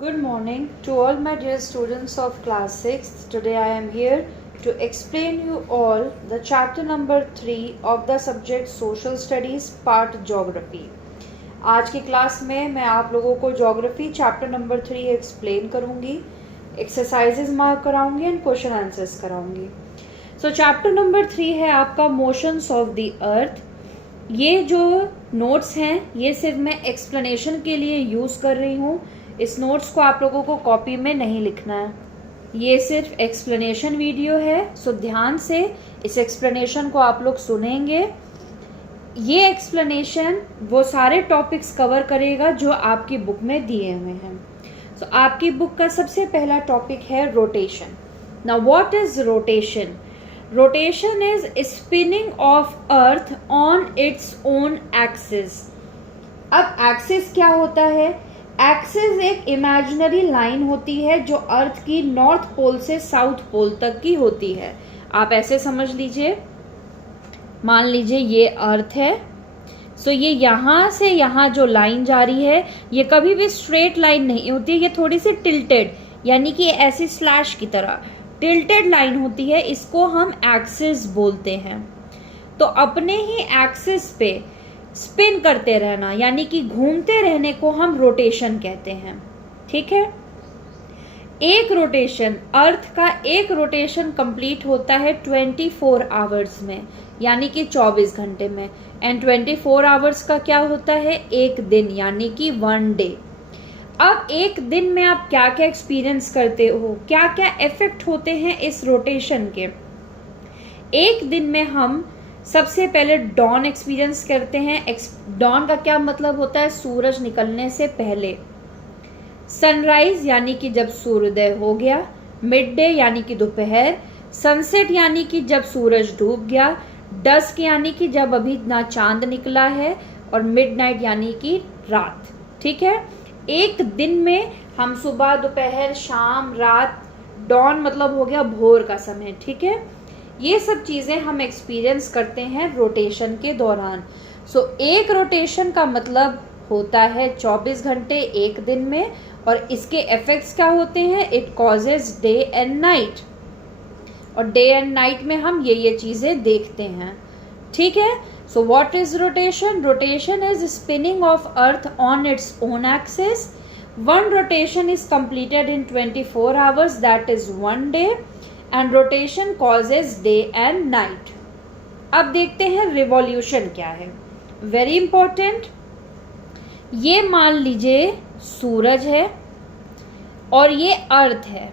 Good morning to all my dear students of class 6th. Today I am here to explain you all the chapter number 3 of the subject Social Studies part Geography. आज की class में मैं आप लोगों को Geography chapter number 3 explain करूंगी, exercises mark कराऊंगी and question answers कराऊंगी. सो चैप्टर नंबर 3 है आपका मोशंस ऑफ द अर्थ. ये जो नोट्स हैं ये सिर्फ मैं एक्सप्लेनेशन के लिए यूज़ कर रही हूँ. इस नोट्स को आप लोगों को कॉपी में नहीं लिखना है. ये सिर्फ एक्सप्लेनेशन वीडियो है, सो ध्यान से इस एक्सप्लेनेशन को आप लोग सुनेंगे. ये एक्सप्लेनेशन वो सारे टॉपिक्स कवर करेगा जो आपकी बुक में दिए हुए हैं. सो आपकी बुक का सबसे पहला टॉपिक है rotation. Now what is rotation? Rotation is spinning of earth on its own axis. अब एक्सिस क्या होता है? एक्सिस एक इमेजिनरी लाइन होती है जो अर्थ की नॉर्थ पोल से साउथ पोल तक की होती है. आप ऐसे समझ लीजिए, मान लीजिए ये अर्थ है. सो ये यहाँ से यहाँ जो लाइन जा रही है ये कभी भी स्ट्रेट लाइन नहीं होती है. ये थोड़ी सी टिल्टेड, यानी कि ऐसी स्लैश की तरह टिल्टेड लाइन होती है. इसको हम एक्सिस बोलते हैं. तो अपने ही एक्सिस पे स्पिन करते रहना, यानी कि घूमते रहने को हम रोटेशन कहते हैं. ठीक है. एक रोटेशन, अर्थ का एक रोटेशन कंप्लीट होता है 24 आवर्स में, यानी कि 24 घंटे में. एंड 24 आवर्स का क्या होता है? एक दिन, यानी कि 1 डे. अब एक दिन में आप क्या क्या एक्सपीरियंस करते हो, क्या क्या इफेक्ट होते हैं इस रोटेशन के. एक दिन में हम सबसे पहले डॉन एक्सपीरियंस करते हैं. डॉन का क्या मतलब होता है? सूरज निकलने से पहले. सनराइज यानी कि जब सूर्योदय हो गया. मिड डे यानी कि दोपहर. सनसेट यानी कि जब सूरज डूब गया. डस्क यानी कि जब अभी ना चांद निकला है. और मिडनाइट यानी कि रात. ठीक है. एक दिन में हम सुबह, दोपहर, शाम, रात. डॉन मतलब हो गया भोर का समय. ठीक है. ये सब चीज़ें हम एक्सपीरियंस करते हैं रोटेशन के दौरान. सो एक रोटेशन का मतलब होता है 24 घंटे एक दिन में. और इसके इफेक्ट्स क्या होते हैं? It causes day and night. और डे एंड नाइट में हम ये चीज़ें देखते हैं. ठीक है. So what is rotation? Rotation is spinning of earth on its own axis. One rotation is completed in 24 hours, that is 1 day. And rotation causes day and night. अब देखते हैं रिवॉल्यूशन क्या है. Very important. ये मान लीजिए सूरज है और ये अर्थ है.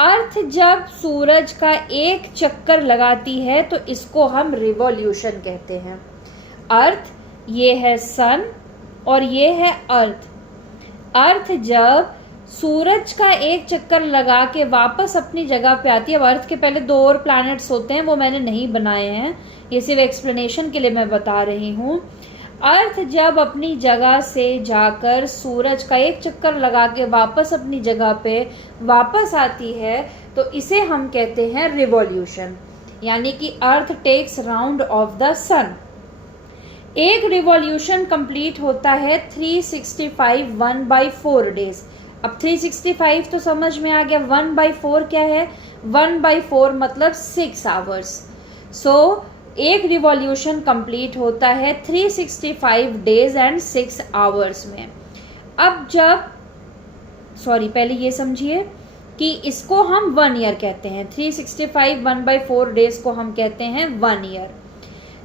अर्थ जब सूरज का एक चक्कर लगाती है तो इसको हम रिवॉल्यूशन कहते हैं. अर्थ, ये है सन और ये है अर्थ. अर्थ जब सूरज का एक चक्कर लगा के वापस अपनी जगह पे आती है. अब अर्थ के पहले 2 और प्लैनेट्स होते हैं, वो मैंने नहीं बनाए हैं, ये सिर्फ एक्सप्लेनेशन के लिए मैं बता रही हूँ. अर्थ जब अपनी जगह से जाकर सूरज का एक चक्कर लगा के वापस अपनी जगह पे वापस आती है तो इसे हम कहते हैं रिवॉल्यूशन, यानी कि earth takes round of the sun. एक रिवॉल्यूशन कंप्लीट होता है 365 1/4 डेज. अब 365 तो समझ में आ गया. 1/4 क्या है? 1/4 मतलब 6 आवर्स. सो एक रिवॉल्यूशन कंप्लीट होता है 365 डेज एंड 6 आवर्स में. अब जब पहले ये समझिए कि इसको हम 1 ईयर कहते हैं. 365 1/4 डेज को हम कहते हैं 1 ईयर.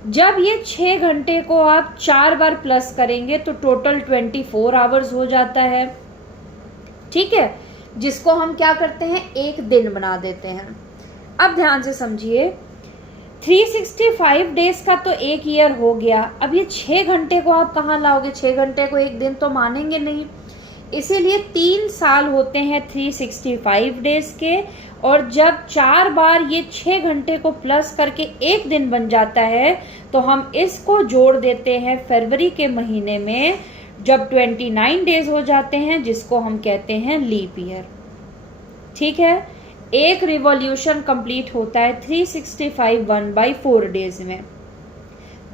जब ये 6 घंटे को आप 4 बार प्लस करेंगे तो टोटल 24 आवर्स हो जाता है. ठीक है. जिसको हम क्या करते हैं? एक दिन बना देते हैं. अब ध्यान से समझिए, 365 डेज का तो एक ईयर हो गया. अब ये 6 घंटे को आप कहाँ लाओगे? 6 घंटे को एक दिन तो मानेंगे नहीं. इसीलिए 3 साल होते हैं 365 डेज के. और जब 4 बार ये 6 घंटे को प्लस करके एक दिन बन जाता है तो हम इसको जोड़ देते हैं फरवरी के महीने में, जब 29 डेज हो जाते हैं, जिसको हम कहते हैं लीप ईयर. ठीक है. एक रिवॉल्यूशन कंप्लीट होता है 365 1/4 डेज में.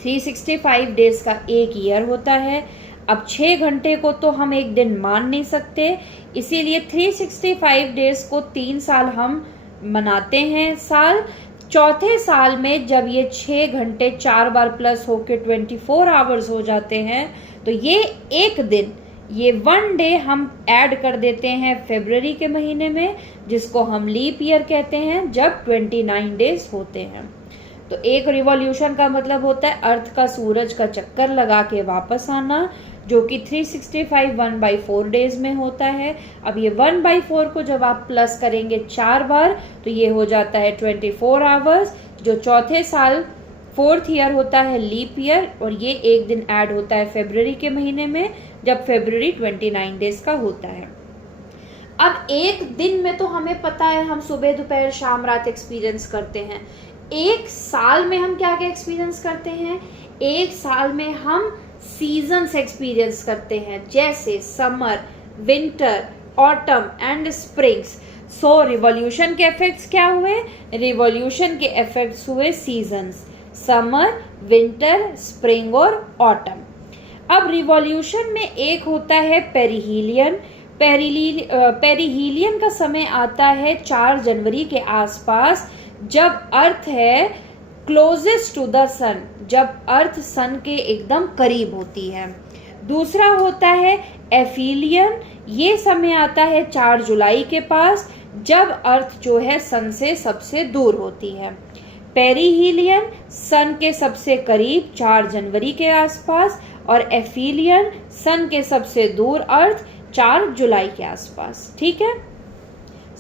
365 डेज का एक ईयर होता है. अब 6 घंटे को तो हम एक दिन मान नहीं सकते, इसीलिए 365 डेज को 3 साल हम मनाते हैं साल। चौथे साल में जब ये 6 घंटे 4 बार प्लस होके 24 आवर्स हो जाते हैं, तो ये एक दिन, ये 1 डे हम ऐड कर देते हैं फरवरी के महीने में, जिसको हम लीप ईयर कहते हैं, जब 29 डेज होते हैं। तो एक रिवॉल्यूशन का मतलब होता है अर्थ का सूरज का चक्कर लगा के वापस आना, जो कि 365 1/4 डेज में होता है। अब ये 1/4 को जब आप प्लस करेंगे 4 बार, तो ये हो जाता है 24 आवर्स, जो चौथे साल 4th ईयर होता है लीप ईयर, और ये एक दिन ऐड होता है फरवरी के महीने में, जब फरवरी 29 डेज का होता है। अब एक दिन में तो हमें पता है हम सुबह दोपहर शाम रात एक्सपीरियंस करते हैं। एक साल में हम क्या क्या एक्सपीरियंस करते हैं? एक साल में हम सीजन्स एक्सपीरियंस करते हैं, जैसे summer, winter, autumn and springs. So revolution के इफेक्ट्स क्या हुए? रिवॉल्यूशन के इफेक्ट्स हुए सीजन्स, समर, विंटर, स्प्रिंग और ऑटम। अब रिवॉल्यूशन में एक होता है पेरिहीलियन। पेरिहीलियन का समय आता है 4 जनवरी के आसपास, जब अर्थ है क्लोजेस्ट टू द सन, जब अर्थ सन के एकदम करीब होती है। दूसरा होता है एफिलियन, ये समय आता है 4 जुलाई के पास, जब अर्थ जो है सन से सबसे दूर होती है। पेरिहीलियन सन के सबसे करीब 4 जनवरी के आसपास, और एफिलियन सन के सबसे दूर अर्थ 4 जुलाई के आसपास। ठीक है,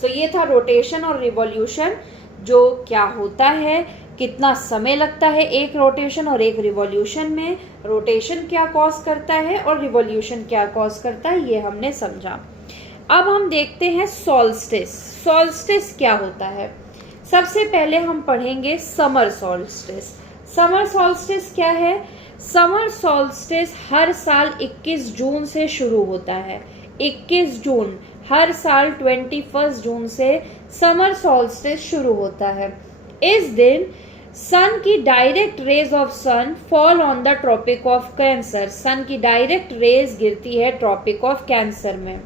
सो ये था रोटेशन और रिवॉल्यूशन, जो क्या होता है, कितना समय लगता है एक रोटेशन और एक रिवॉल्यूशन में, रोटेशन क्या कॉज करता है और रिवॉल्यूशन क्या कॉज करता है, ये हमने समझा। अब हम देखते हैं सॉल्स्टिस। सॉल्स्टिस क्या होता है? सबसे पहले हम पढ़ेंगे समर सॉल्स्टिस। समर सॉल्स्टिस क्या है? समर सॉल्स्टिस हर साल 21 जून से शुरू होता है। 21 जून, हर साल 21 जून से समर सॉल्स्टिस शुरू होता है। इस दिन सन की direct rays of sun fall on the tropic of cancer. Sun की डायरेक्ट रेज गिरती है ट्रॉपिक ऑफ कैंसर में।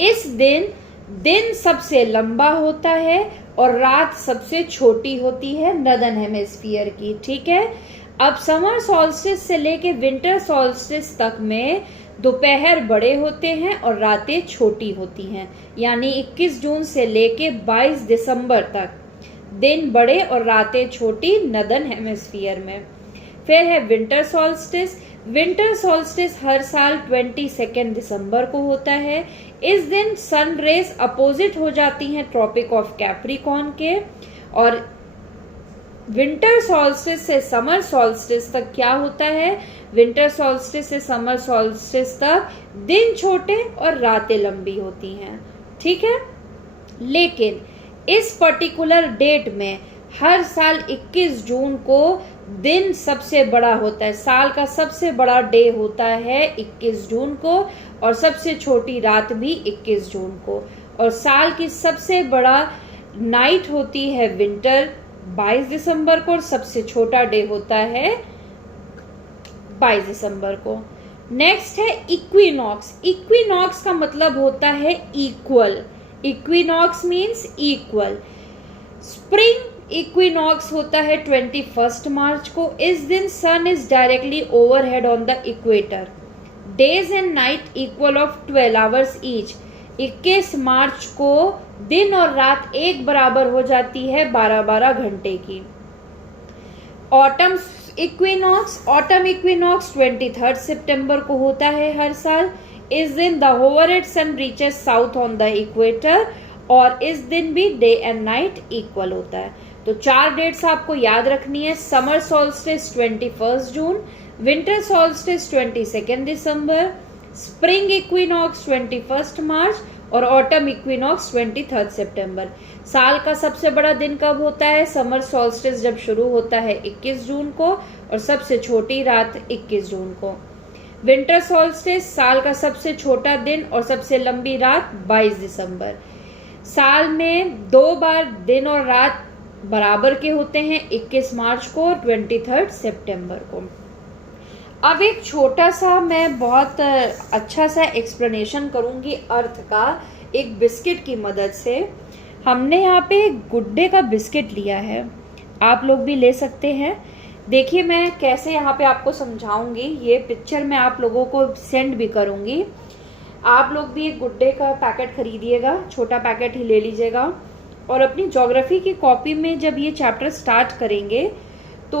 इस दिन सबसे लंबा होता है और रात सबसे छोटी होती है नॉर्दर्न हेमिस्फीयर की। ठीक है, अब समर सॉल्स्टिस से लेके विंटर सॉल्स्टिस तक में दोपहर बड़े होते हैं और रातें छोटी होती हैं, यानी 21 जून से लेके 22 दिसंबर तक दिन बड़े और रातें छोटी नॉर्दर्न हेमिस्फीयर में। फिर है विंटर सॉल्स्टिस। विंटर सॉल्स्टिस हर साल 22 दिसंबर को होता है। इस दिन सन रेज अपोजिट हो जाती हैं ट्रॉपिक ऑफ कैप्रिकॉर्न के, और विंटर सॉल्स्टिस से समर सॉल्स्टिस तक क्या होता है? विंटर सॉल्स्टिस से समर सॉल्स्टिस तक दिन छोटे और रातें लंबी होती हैं। ठीक है, लेकिन इस पर्टिकुलर डेट में हर साल 21 जून को दिन सबसे बड़ा होता है। साल का सबसे बड़ा डे होता है 21 जून को, और सबसे छोटी रात भी 21 जून को, और साल की सबसे बड़ा नाइट होती है विंटर 22 दिसंबर को, और सबसे छोटा डे होता है 22 दिसंबर को। नेक्स्ट है इक्विनॉक्स। इक्विनॉक्स का मतलब होता है equal. Equinox means equal. Spring equinox होता है 21 मार्च को। इस दिन sun is directly overhead on the equator. Days and night equal of 12 hours each. 21 March को दिन और रात एक बराबर हो जाती है 12-12 घंटे की। Autumn equinox. ऑटम इक्विनॉक्स 23 सितंबर को होता है हर साल। इस दिन the overhead sun reaches south on the equator, और इस दिन भी डे एंड नाइट इक्वल होता है। तो 4 डेट्स आपको याद रखनी है। समर सॉल्स्टिस 21 जून, विंटर सॉल्स्टिस 22 दिसंबर, स्प्रिंग इक्विनॉक्स 21 मार्च, और ऑटम इक्विनॉक्स 23 सितंबर। साल का सबसे बड़ा दिन कब होता है? समर सॉल्स्टिस जब शुरू होता है 21 जून को, और सबसे छोटी रात 21 जून को। विंटर सॉल्स्टिस साल का सबसे छोटा दिन और सबसे लंबी रात 22 दिसंबर। साल में 2 बार दिन और रात बराबर के होते हैं, 21 मार्च को और 23 सितंबर को। अब एक छोटा सा मैं बहुत अच्छा सा एक्सप्लेनेशन करूँगी अर्थ का एक बिस्किट की मदद से। हमने यहाँ पे गुड्डे का बिस्किट लिया है, आप लोग भी ले सकते हैं। देखिए मैं कैसे यहाँ पे आपको समझाऊंगी, ये पिक्चर मैं आप लोगों को सेंड भी करूँगी। आप लोग भी एक गुड्डे का पैकेट खरीदिएगा, छोटा पैकेट ही ले लीजिएगा, और अपनी ज्योग्राफी की कॉपी में जब ये चैप्टर स्टार्ट करेंगे तो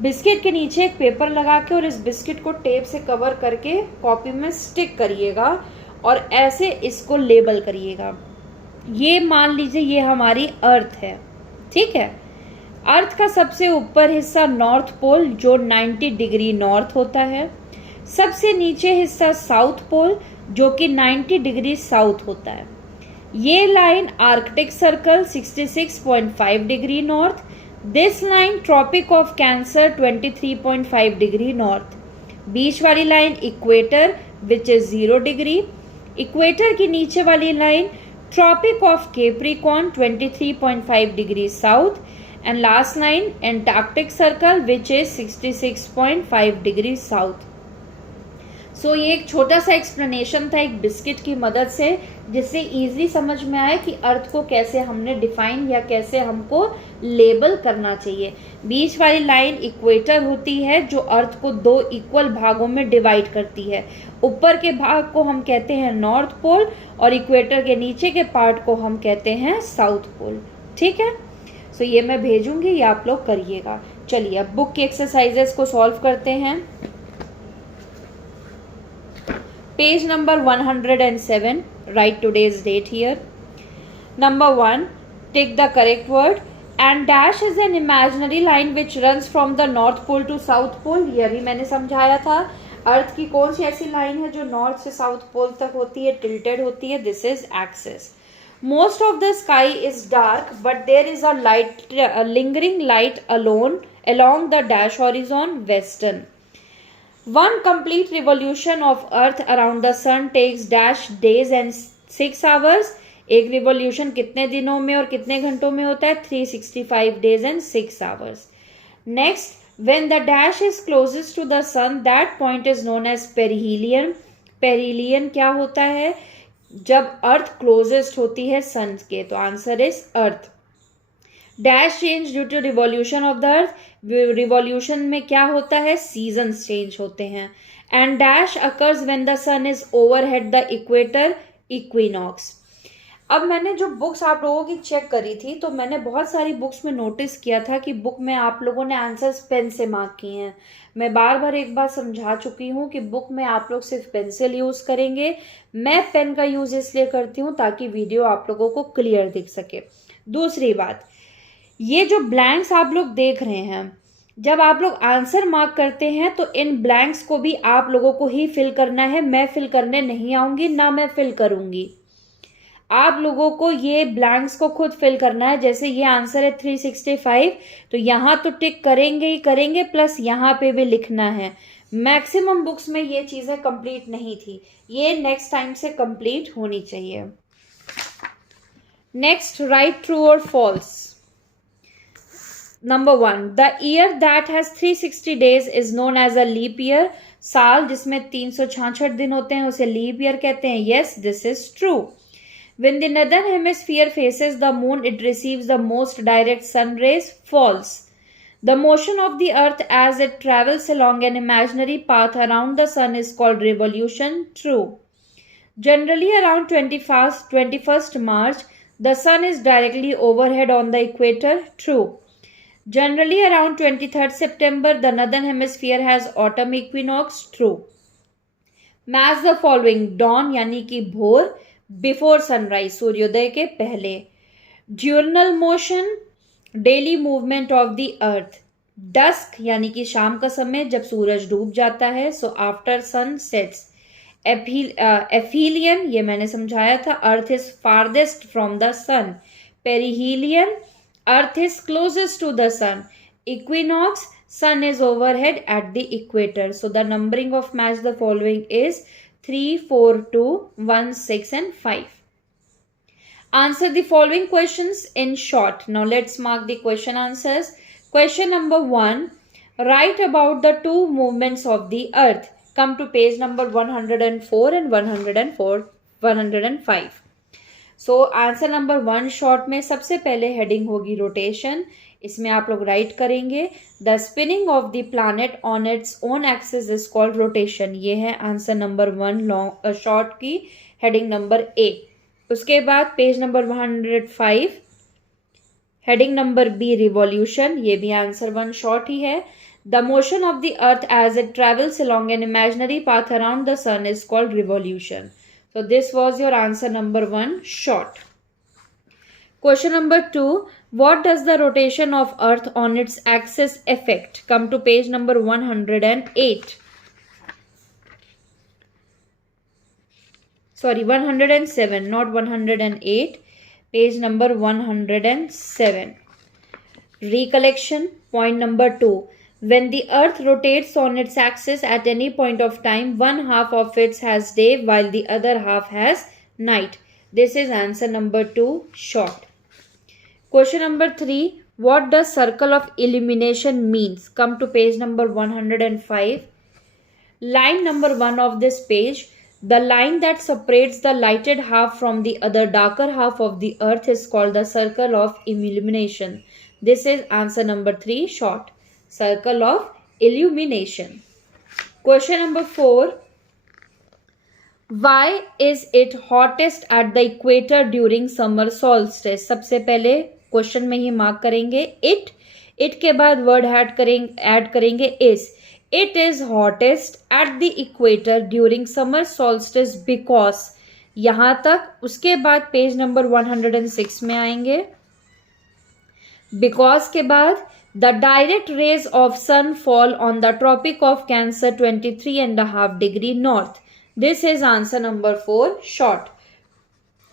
बिस्किट के नीचे एक पेपर लगा के और इस बिस्किट को टेप से कवर करके कॉपी में स्टिक करिएगा और ऐसे इसको लेबल करिएगा। ये मान लीजिए ये हमारी अर्थ है, ठीक है। अर्थ का सबसे ऊपर हिस्सा नॉर्थ पोल जो 90 डिग्री नॉर्थ होता है, सबसे नीचे हिस्सा साउथ पोल जो कि 90 डिग्री साउथ होता है। ये line Arctic circle 66.5 degree north, this line tropic of cancer 23.5 degree north, बीच वाली line equator which is 0 degree, equator की नीचे वाली line tropic of Capricorn 23.5 degree south, and last line Antarctic circle which is 66.5 degree south. So ये एक छोटा सा explanation था एक बिस्किट की मदद से, जिससे इजीली समझ में आए कि अर्थ को कैसे हमने डिफाइन या कैसे हमको लेबल करना चाहिए। बीच वाली लाइन इक्वेटर होती है जो अर्थ को 2 इक्वल भागों में डिवाइड करती है। ऊपर के भाग को हम कहते हैं नॉर्थ पोल और इक्वेटर के नीचे के पार्ट को हम कहते हैं साउथ पोल, ठीक है। सो ये मैं भेजूंगी, ये आप लोग करिएगा। चलिए अब बुक के एक्सरसाइजेस को सॉल्व करते हैं। Page number 107, write today's date here. Number 1, tick the correct word and dash is an imaginary line which runs from the north pole to south pole. ये अभी मैंने समझाया था। अर्थ की कौन सी ऐसी लाइन है जो नॉर्थ से साउथ पोल तक होती है, टिल्टेड होती है? This is axis. Most of the sky is dark, but there is a light, lingering light along the dash horizon western. One complete revolution of Earth around the sun takes dash days and 6 hours. एक revolution कितने दिनों में और कितने घंटों में होता है? 365 days and 6 hours. Next, when the dash is closest to the sun, that point is known as perihelion. Perihelion क्या होता है? जब अर्थ क्लोजेस्ट होती है सन के, तो answer is earth. Dash change due to revolution of the earth, revolution में क्या होता है? सीजन्स चेंज होते हैं। And dash occurs when the sun is overhead the equator, equinox. अब मैंने जो बुक्स आप लोगों की चेक करी थी तो मैंने बहुत सारी बुक्स में नोटिस किया था कि बुक में आप लोगों ने आंसर्स पेन से मार्क किए हैं। मैं बार बार एक बार समझा चुकी हूँ कि बुक में आप लोग सिर्फ पेंसिल यूज़ करेंगे। मैं पेन का यूज़ इसलिए करती हूँ ताकि वीडियो आप लोगों को क्लियर दिख सके। दूसरी बात, ये जो ब्लैंक्स आप लोग देख रहे हैं, जब आप लोग आंसर मार्क करते हैं तो इन ब्लैंक्स को भी आप लोगों को ही फिल करना है। मैं फिल करने नहीं आऊँगी, ना मैं फिल करूँगी। आप लोगों को ये ब्लैंक्स को खुद फिल करना है। जैसे ये आंसर है 365, तो यहाँ तो टिक करेंगे ही करेंगे, प्लस यहाँ पे भी लिखना है। मैक्सिमम बुक्स में ये चीज़ें कंप्लीट नहीं थी, ये नेक्स्ट टाइम से कंप्लीट होनी चाहिए। नेक्स्ट, राइट ट्रू और false. Number 1, the year that has 360 days is known as a leap year. साल जिसमें 366 दिन होते हैं उसे लीप ईयर कहते हैं। Yes, this is true. When the northern hemisphere faces the moon, it receives the most direct sun rays. False. The motion of the earth as it travels along an imaginary path around the sun is called revolution. True. Generally around 21st March, the sun is directly overhead on the equator. True. Generally around 23rd September, the northern hemisphere has autumn equinox. True. Match the following. Dawn यानी कि भोर, before sunrise सूर्योदय के पहले। Diurnal motion, daily movement of the earth. Dusk यानी कि शाम का समय जब सूरज डूब जाता है, सो आफ्टर सन सेट्स। एफीलियन, ये मैंने समझाया था, earth is farthest from the sun. Perihelion, earth is closest to the sun. Equinox, sun is overhead at the equator. So the numbering of match the following is 3, 4, 2, 1, 6 and 5. Answer the following questions in short. Now let's mark the question answers. Question number 1. Write about the two movements of the earth. Come to page number 104 and 105. So answer number 1 short में सबसे पहले heading होगी rotation. इसमें आप लोग write करेंगे the spinning of the planet on its own axis is called rotation. ये है आंसर नंबर 1 लॉन्ग शॉर्ट की हेडिंग नंबर ए. उसके बाद page number 105 heading number B revolution. ये भी आंसर 1 शॉर्ट ही है. The motion of the earth as it travels along an imaginary path around the sun is called revolution. So this was your answer number 1 short. Question number 2. What does the rotation of earth on its axis affect? Come to page number 108. Sorry, 107, not 108. Page number 107. Recollection. Point number 2. When the earth rotates on its axis at any point of time, one half of it has day while the other half has night. This is answer number 2 short. Question number 3. What does circle of illumination means? Come to page number 105. Line number 1 of this page. The line that separates the lighted half from the other darker half of the earth is called the circle of illumination. This is answer number 3 short. Circle of illumination. Question number 4. Why is it hottest at the equator during summer solstice? सबसे पहले question में ही mark करेंगे it के बाद word add करेंगे is. It is hottest eight the equator during summer solstice because. यहां तक. उसके बाद पेज नंबर 106 में आएंगे. बिकॉज के बाद the direct rays of sun fall on the tropic of Cancer 23.5 degree north. This is answer number 4 short.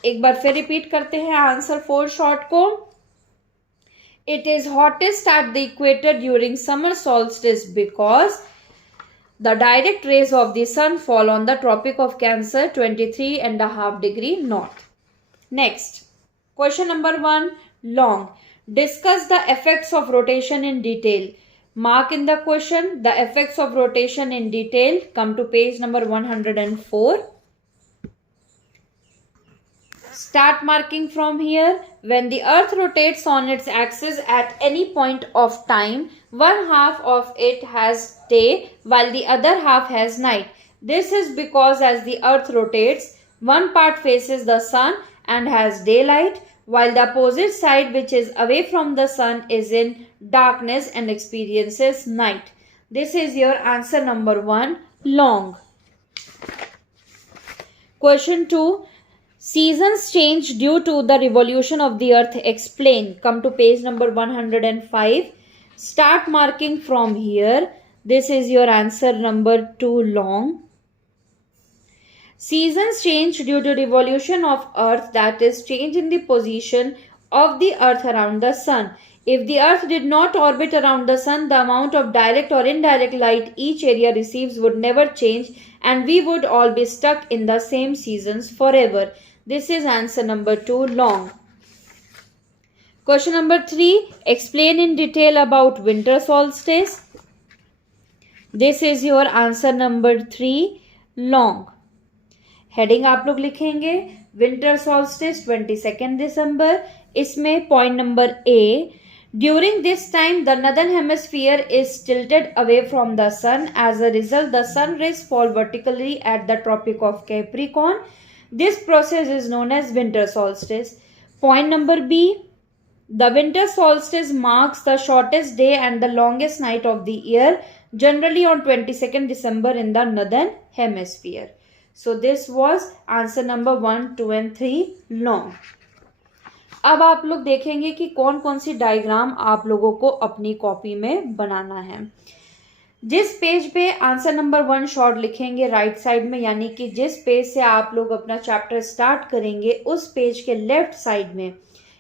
एक बार फिर रिपीट करते हैं आंसर 4 शॉर्ट को. It is hottest at the equator during summer solstice because the direct rays of the sun fall on the tropic of Cancer 23.5 degree north. Next, question number 1 long. Discuss the effects of rotation in detail. Mark in the question the effects of rotation in detail. Come to page number 104. Start marking from here. When the earth rotates on its axis at any point of time, one half of it has day while the other half has night. This is because as the earth rotates, one part faces the sun and has daylight, while the opposite side, which is away from the sun, is in darkness and experiences night. This is your answer number 1 long. Question 2. Seasons change due to the revolution of the earth. Explain. Come to page number 105. Start marking from here. This is your answer number 2 long. Seasons change due to revolution of earth, that is change in the position of the earth around the sun. If the earth did not orbit around the sun, the amount of direct or indirect light each area receives would never change and we would all be stuck in the same seasons forever. This is answer number 2 long. Question number 3. Explain in detail about winter solstice. This is your answer number 3 long. Heading आप लोग लिखेंगे winter solstice 22 दिसंबर. इसमें point number A. During this time the northern hemisphere is tilted away from the sun. As a result the sun rays fall vertically at the tropic of Capricorn. This process is known as winter solstice. Point number B. The winter solstice marks the shortest day and the longest night of the year, generally on 22 December in the northern hemisphere. So this was answer number 1, 2 and 3 long. अब आप लोग देखेंगे कि कौन कौन C diagram आप लोगों को अपनी कॉपी में बनाना है. जिस पेज पे आंसर नंबर 1 शॉर्ट लिखेंगे राइट साइड में, यानी कि जिस पेज से आप लोग अपना चैप्टर स्टार्ट करेंगे उस पेज के लेफ्ट साइड में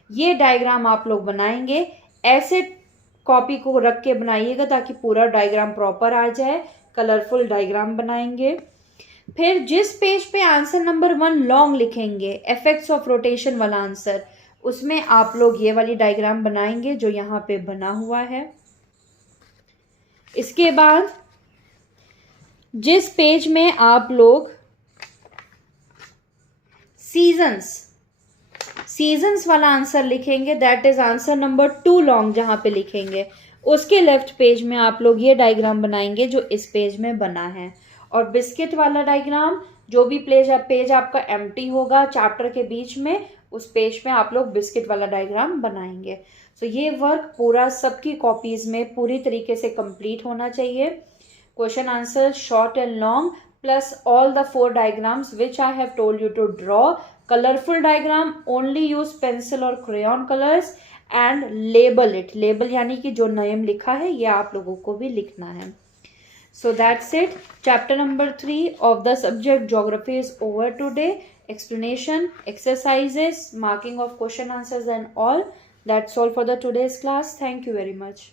ये डायग्राम आप लोग बनाएंगे. ऐसे कॉपी को रख के बनाइएगा ताकि पूरा डायग्राम प्रॉपर आ जाए. कलरफुल डायग्राम बनाएंगे. फिर जिस पेज पे आंसर नंबर 1 लॉन्ग लिखेंगे, इफेक्ट्स ऑफ रोटेशन वाला आंसर, उसमें आप लोग ये वाली डायग्राम बनाएंगे जो यहाँ पे बना हुआ है. इसके बाद जिस पेज में आप लोग सीजन्स वाला आंसर लिखेंगे, that is answer number 2 long, जहां पे लिखेंगे उसके लेफ्ट पेज में आप लोग ये डायग्राम बनाएंगे जो इस पेज में बना है। और बिस्किट वाला डायग्राम, जो भी पेज आपका एम्प्टी होगा चैप्टर के बीच में, उस पेज में आप लोग बिस्किट वाला डायग्राम बनाएंगे। सो ये वर्क पूरा सबकी कॉपीज में पूरी तरीके से कंप्लीट होना चाहिए। Question answer short and long plus all the 4 diagrams which I have told you to draw. Colorful diagram only use pencil or crayon colors and label it. Label यानी कि जो नेम लिखा है ये आप लोगों को भी लिखना है। So that's it. Chapter number 3 of the subject geography is over today. Explanation, exercises, marking of question answers and all. That's all for the today's class. Thank you very much.